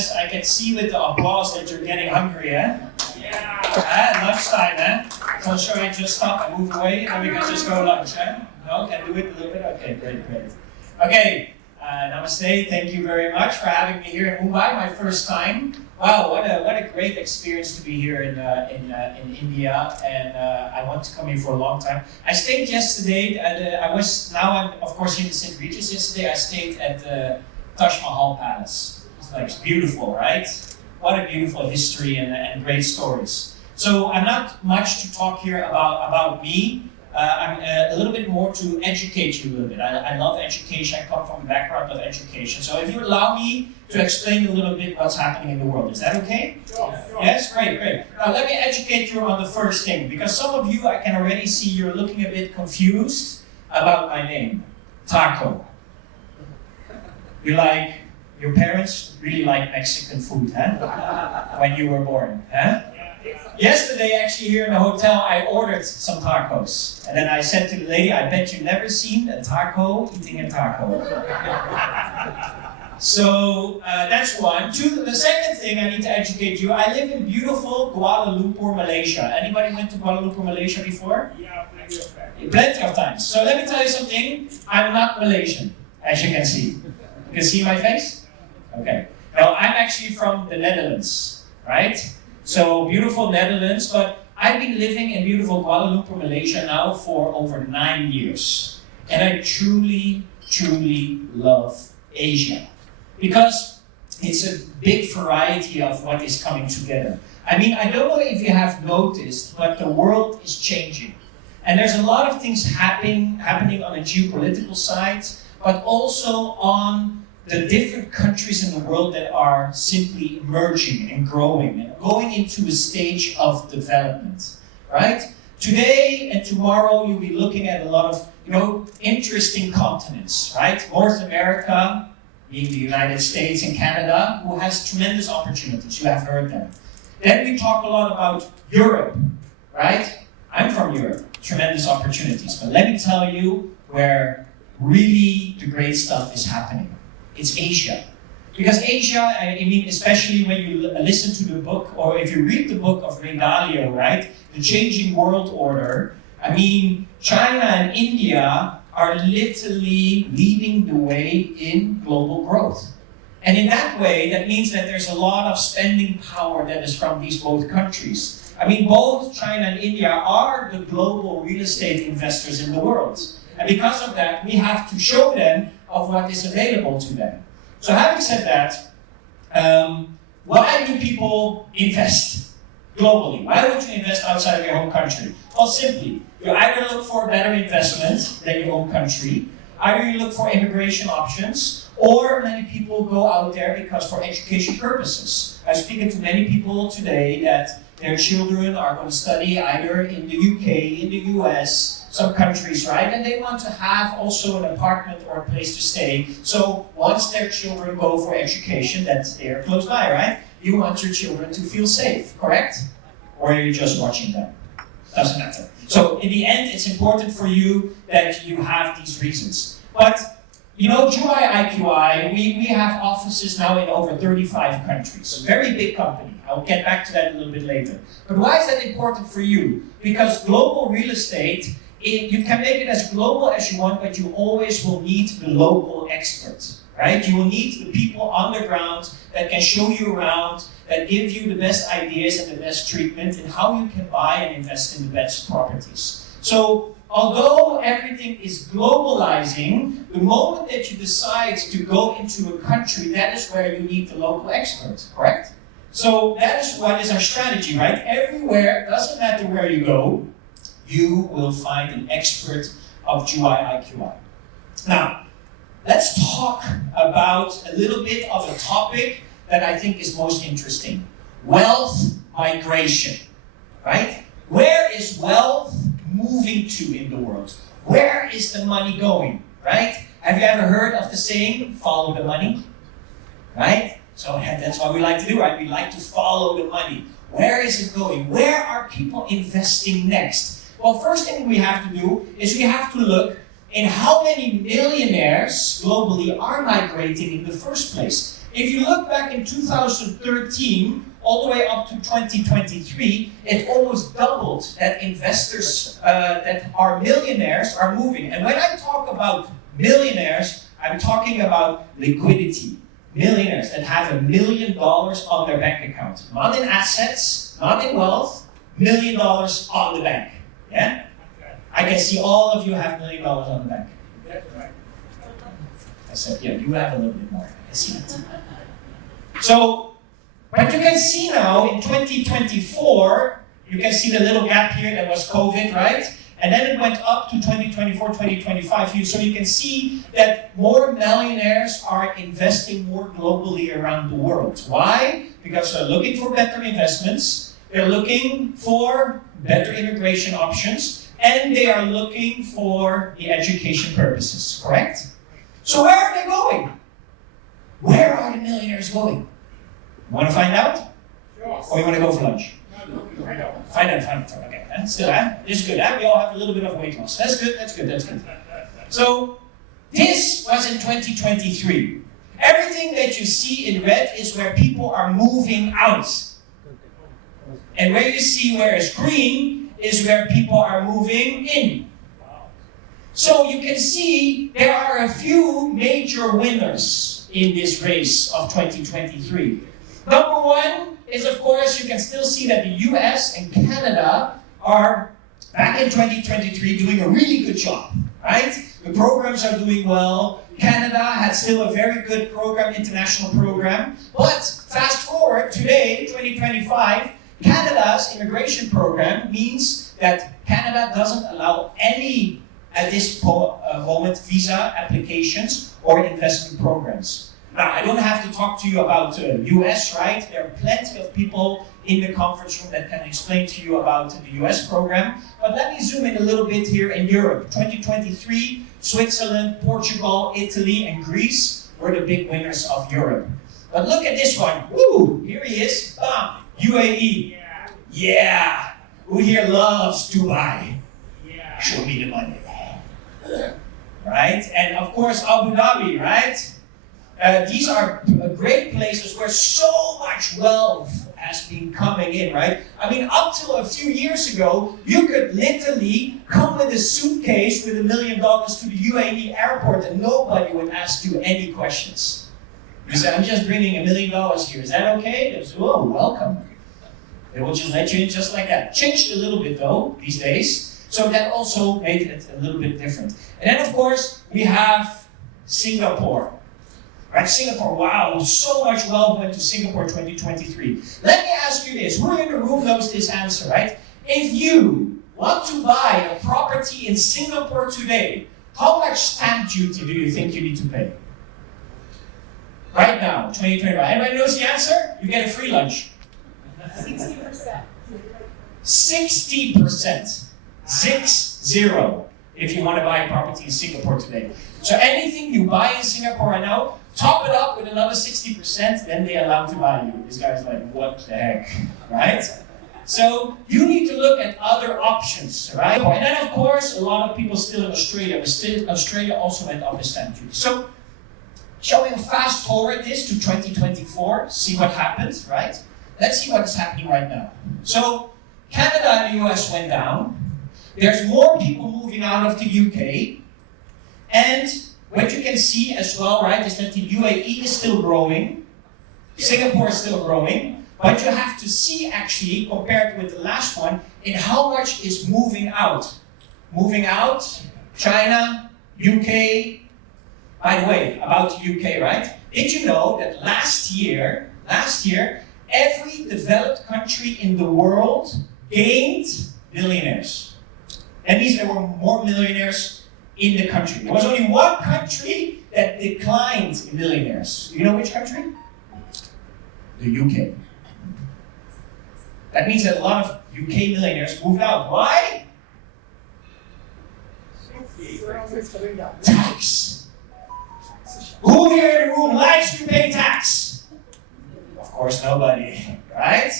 honest, I can see with the applause that you're getting hungry, eh? Yeah. Lunchtime, eh? So should I just stop and move away, and then we can just go lunch, eh? No, can do it a little bit? Okay, great. Okay, namaste, thank you very much for having me here in Mumbai, my first time. Wow, what a great experience to be here in India, and I want to come here for a long time. I stayed yesterday, I'm of course in the St. Regis. Yesterday I stayed at the Taj Mahal Palace. It's beautiful, right? What a beautiful history and great stories. So I'm not much to talk here about me. I'm a little bit more to educate you a little bit. I love education. I come from a background of education. So if you allow me to explain a little bit what's happening in the world, is that okay? Yes, great. Now let me educate you on the first thing, because some of you, I can already see you're looking a bit confused about my name, Taco. Your parents really like Mexican food, huh? When you were born, huh? Yesterday, actually, here in the hotel, I ordered some tacos. And then I said to the lady, I bet you've never seen a taco eating a taco. So, that's one. Two, the second thing I need to educate you, I live in beautiful Kuala Lumpur, Malaysia. Anybody went to Kuala Lumpur, Malaysia before? Yeah, plenty of times. Plenty of times. So let me tell you something, I'm not Malaysian, as you can see. You can see my face? Okay. Now, I'm actually from the Netherlands, right? So, beautiful Netherlands, but I've been living in beautiful Kuala Lumpur, Malaysia now for over 9 years. And I truly love Asia. Because it's a big variety of what is coming together. I mean, I don't know if you have noticed, but the world is changing. And there's a lot of things happening on a geopolitical side, but also on the different countries in the world that are simply emerging and growing and going into a stage of development, right? Today and tomorrow you'll be looking at a lot of, interesting continents, right? North America, being the United States and Canada, who has tremendous opportunities. You have heard them. Then we talk a lot about Europe, right? I'm from Europe, tremendous opportunities. But let me tell you where really the great stuff is happening. It's Asia. Because Asia, I mean, especially when you listen to the book, or if you read the book of Ray Dalio, right? The Changing World Order. I mean, China and India are literally leading the way in global growth. And in that way, that means that there's a lot of spending power that is from these both countries. I mean, both China and India are the global real estate investors in the world. And because of that, we have to show them of what is available to them. So having said that, why do people invest globally? Why would you invest outside of your home country? Well, simply, you either look for a better investment than your own country, either you look for immigration options, or many people go out there because for education purposes. I'm speaking to many people today that their children are going to study either in the UK, in the US, some countries, right? And they want to have also an apartment or a place to stay. So once their children go for education, that they are close by, right? You want your children to feel safe, correct? Or are you just watching them? Doesn't matter. So in the end, it's important for you that you have these reasons. But Juwai IQI, we have offices now in over 35 countries. Very big company. I'll get back to that a little bit later. But why is that important for you? Because global real estate, you can make it as global as you want, but you always will need the local experts, right? You will need the people on the ground that can show you around, that give you the best ideas and the best treatment and how you can buy and invest in the best properties. So, although everything is globalizing, the moment that you decide to go into a country, that is where you need the local expert, correct? So that is what is our strategy, right? Everywhere, doesn't matter where you go, you will find an expert of Juwai IQI. Now, let's talk about a little bit of a topic that I think is most interesting. Wealth migration, right? Where is wealth moving to in the world? Where is the money going, right? Have you ever heard of the saying, follow the money, right? So that's what we like to do, right? We like to follow the money. Where is it going? Where are people investing next? Well, first thing we have to do is we have to look in how many millionaires globally are migrating in the first place. If you look back in 2013, all the way up to 2023, it almost doubled that investors that are millionaires are moving. And when I talk about millionaires, I'm talking about liquidity. Millionaires that have $1 million on their bank account. Not in assets, not in wealth, $1 million on the bank. Yeah? I can see all of you have $1 million on the bank. I said, yeah, you have a little bit more. I can see that. So, but you can see now in 2024, you can see the little gap here that was COVID, right? And then it went up to 2024, 2025. So you can see that more millionaires are investing more globally around the world. Why? Because they're looking for better investments, they're looking for better immigration options, and they are looking for the education purposes, correct? So where are they going? Where are the millionaires going? You want to find out? Or you want to go for lunch? Find out. Okay, still, this is good. We all have a little bit of weight loss. That's good. So, this was in 2023. Everything that you see in red is where people are moving out. And where you see where it's green is where people are moving in. So you can see there are a few major winners in this race of 2023. Number one is, of course, you can still see that the US and Canada are, back in 2023, doing a really good job, right? The programs are doing well. Canada had still a very good program, international program. But fast forward today, 2025, Canada's immigration program means that Canada doesn't allow any, at this moment, visa applications or investment programs. Now, I don't have to talk to you about US, right? There are plenty of people in the conference room that can explain to you about the US program. But let me zoom in a little bit here in Europe. 2023, Switzerland, Portugal, Italy, and Greece were the big winners of Europe. But look at this one. Woo! Here he is. Bam! UAE. Yeah! Who here loves Dubai? Yeah. Show me the money. Right? And of course, Abu Dhabi, right? These are great places where so much wealth has been coming in, right? I mean, up till a few years ago, you could literally come with a suitcase with $1 million to the UAE airport and nobody would ask you any questions. You say, I'm just bringing $1 million here. Is that okay? They say, oh, welcome. They will just let you in just like that. Changed a little bit though, these days. So that also made it a little bit different. And then of course, we have Singapore. Right, Singapore, wow, so much wealth went to Singapore 2023. Let me ask you this, who in the room knows this answer, right? If you want to buy a property in Singapore today, how much stamp duty do you think you need to pay? Right now, 2025. Anybody knows the answer? You get a free lunch. 60%. 60%. 6-0. If you want to buy a property in Singapore today. So anything you buy in Singapore right now, top it up with another 60%, then they allow to buy you. This guy's like, what the heck, right? So you need to look at other options, right? And then of course, a lot of people still in Australia, but Australia also went up the stamp duty. So shall we fast forward this to 2024, see what happens, right? Let's see what is happening right now. So Canada and the US went down. There's more people moving out of the UK. And what you can see as well, right, is that the UAE is still growing. Singapore is still growing. But you have to see actually, compared with the last one, in how much is moving out. Moving out, China, UK. By the way, about the UK, right? Did you know that last year, every developed country in the world gained millionaires? That means there were more millionaires in the country. There was only one country that declined in millionaires. You know which country? The UK. That means that a lot of UK millionaires moved out. Why? Tax. Who here in the room likes to pay tax? Of course, nobody, right?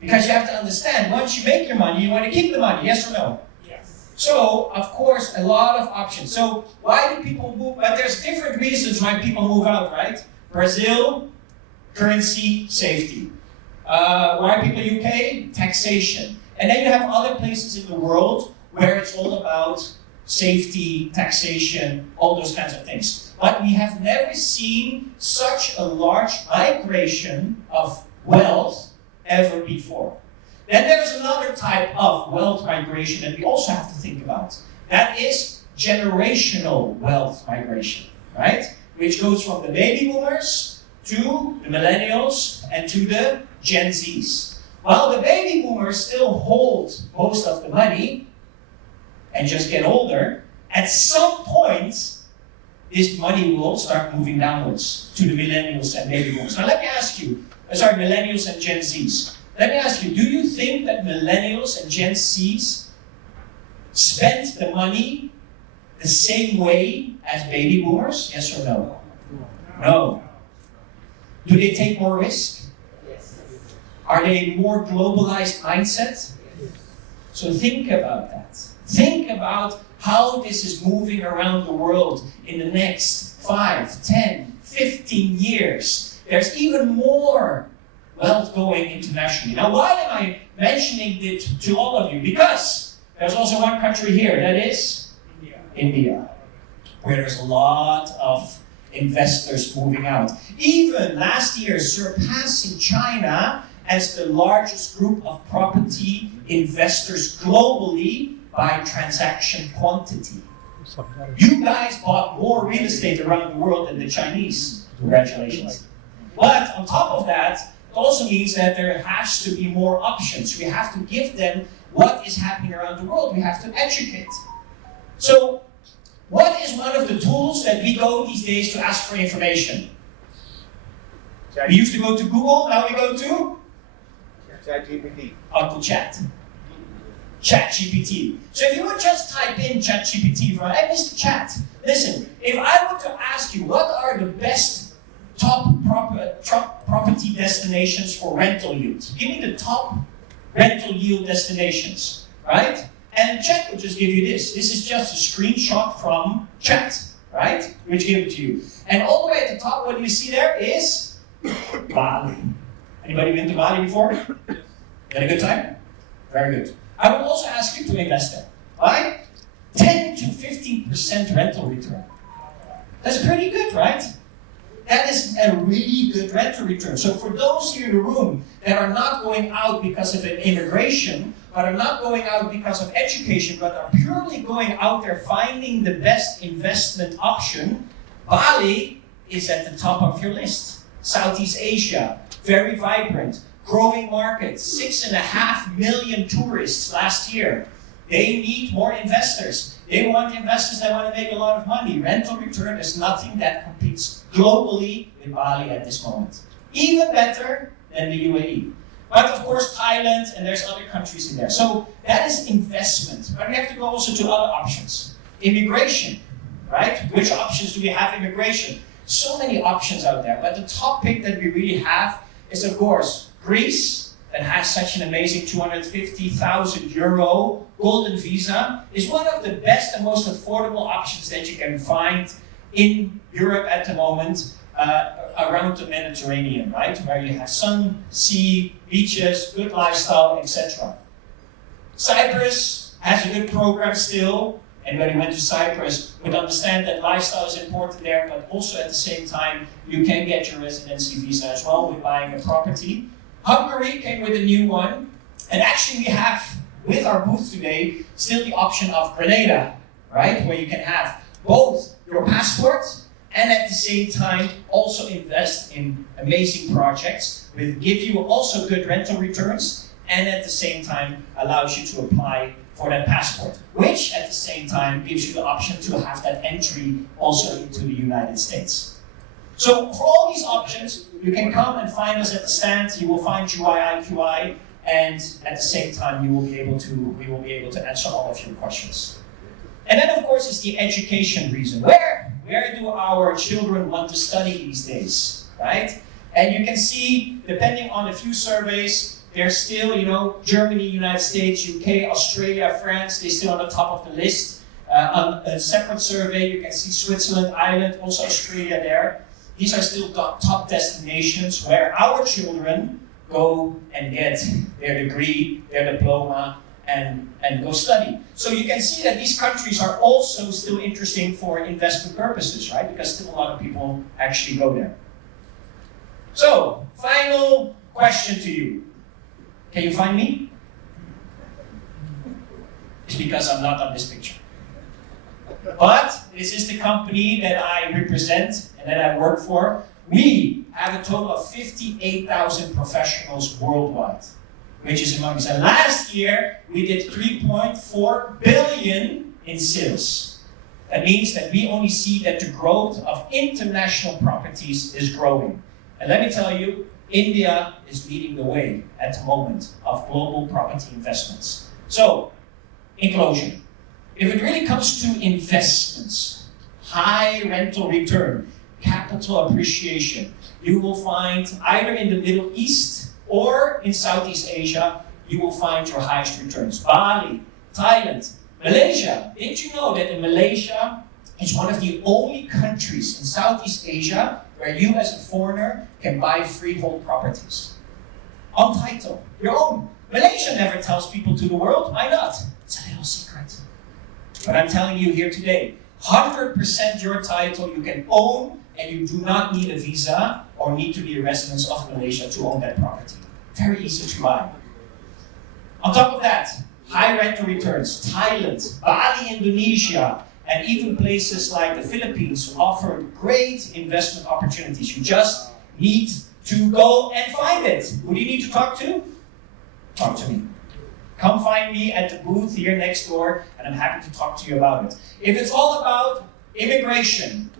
Because you have to understand, once you make your money, you want to keep the money, yes or no? Yes. So, of course, a lot of options. So, why do people move? But there's different reasons why people move out, right? Brazil, currency, safety. Why are people UK? Taxation. And then you have other places in the world where it's all about safety, taxation, all those kinds of things. But we have never seen such a large migration of wealth ever before. Then there's another type of wealth migration that we also have to think about. That is generational wealth migration, right? Which goes from the baby boomers to the millennials and to the Gen Zs. While the baby boomers still hold most of the money and just get older, at some point, this money will start moving downwards to the millennials and baby boomers. Now let me ask you, millennials and Gen Zs. Let me ask you, do you think that millennials and Gen Zs spend the money the same way as baby boomers? Yes or no? No. Do they take more risk? Yes. Are they more globalized mindset? So think about that. Think about how this is moving around the world in the next 5, 10, 15 years. There's even more wealth going internationally. Now, why am I mentioning it to all of you? Because there's also one country here, that is India, where there's a lot of investors moving out. Even last year, surpassing China as the largest group of property investors globally by transaction quantity. You guys bought more real estate around the world than the Chinese. Congratulations. But on top of that, it also means that there has to be more options. We have to give them what is happening around the world. We have to educate. So, what is one of the tools that we go these days to ask for information? We used to go to Google, now we go to? ChatGPT. Uncle Chat. ChatGPT. So if you would just type in ChatGPT for, hey, Mr. Chat, listen, if I were to ask you what are the best top property destinations for rental yield, give me the top rental yield destinations, right? And Chat will just give you this. This is just a screenshot from Chat, right? Which give it to you. And all the way at the top, what you see there is Bali. Anybody been to Bali before? Had a good time? Very good. I would also ask you to invest there. Why? 10 to 15% rental return. That's pretty good, right? That is a really good rental return. So for those here in the room that are not going out because of immigration, but are not going out because of education, but are purely going out there finding the best investment option, Bali is at the top of your list. Southeast Asia, very vibrant, growing market, 6.5 million tourists last year. They need more investors. They want investors that want to make a lot of money. Rental return is nothing that competes globally with Bali at this moment. Even better than the UAE. But of course Thailand, and there's other countries in there. So that is investment. But we have to go also to other options. Immigration, right? Which options do we have immigration? So many options out there. But the top pick that we really have is of course Greece, that has such an amazing 250,000 euro golden visa, is one of the best and most affordable options that you can find in Europe at the moment, around the Mediterranean, right? Where you have sun, sea, beaches, good lifestyle, etc. Cyprus has a good program still, and when you went to Cyprus, would understand that lifestyle is important there, but also at the same time, you can get your residency visa as well with buying a property. Hungary came with a new one, and actually we have, with our booth today, still the option of Grenada, right? Where you can have both your passport and at the same time also invest in amazing projects, which give you also good rental returns, and at the same time allows you to apply for that passport, which at the same time gives you the option to have that entry also into the United States. So for all these options, you can come and find us at the stand. You will find Juwai, and at the same time, we will be able to answer all of your questions. And then, of course, is the education reason. Where do our children want to study these days, right? And you can see, depending on a few surveys, they're still, Germany, United States, UK, Australia, France, they're still on the top of the list. On a separate survey, you can see Switzerland, Ireland, also Australia there. These are still top destinations where our children go and get their degree, their diploma, and go study. So you can see that these countries are also still interesting for investment purposes, right? Because still a lot of people actually go there. So, final question to you. Can you find me? It's because I'm not on this picture. But this is the company that I represent and that I work for. We have a total of 58,000 professionals worldwide, which is among us. And last year, we did 3.4 billion in sales. That means that we only see that the growth of international properties is growing. And let me tell you, India is leading the way at the moment of global property investments. So, in closure, if it really comes to investments, high rental return, capital appreciation, you will find either in the Middle East or in Southeast Asia, you will find your highest returns. Bali, Thailand, Malaysia. Didn't you know that in Malaysia, it's one of the only countries in Southeast Asia where you as a foreigner can buy freehold properties. On title, your own. Malaysia never tells people to the world, why not? It's a little secret. But I'm telling you here today, 100% your title you can own, and you do not need a visa or need to be a resident of Malaysia to own that property. Very easy to buy. On top of that, high rental returns. Thailand, Bali, Indonesia, and even places like the Philippines offer great investment opportunities. You just need to go and find it. Who do you need to talk to? Talk to me. Come find me at the booth here next door, and I'm happy to talk to you about it. If it's all about immigration,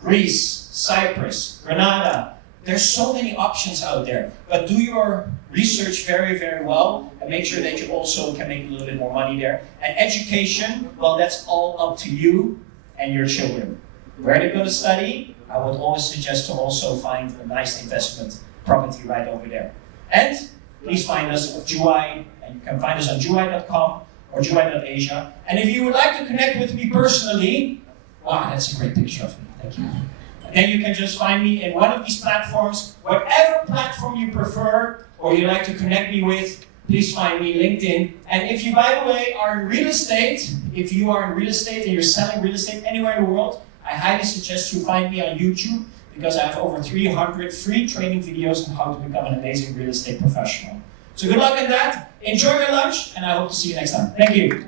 Greece, Cyprus, Grenada, there's so many options out there. But do your research very, very well, and make sure that you also can make a little bit more money there. And education, well, that's all up to you and your children. Where they're going to study, I would always suggest to also find a nice investment property right over there. And please find us at Juwai, and you can find us on juwai.com or juwai.asia. And if you would like to connect with me personally, wow, that's a great picture of me. Thank you. And then you can just find me in one of these platforms, whatever platform you prefer or you like to connect me with, please find me LinkedIn. And if you, by the way, are in real estate, if you are in real estate and you're selling real estate anywhere in the world, I highly suggest you find me on YouTube, because I have over 300 free training videos on how to become an amazing real estate professional. So good luck in that, enjoy your lunch, and I hope to see you next time. Thank you.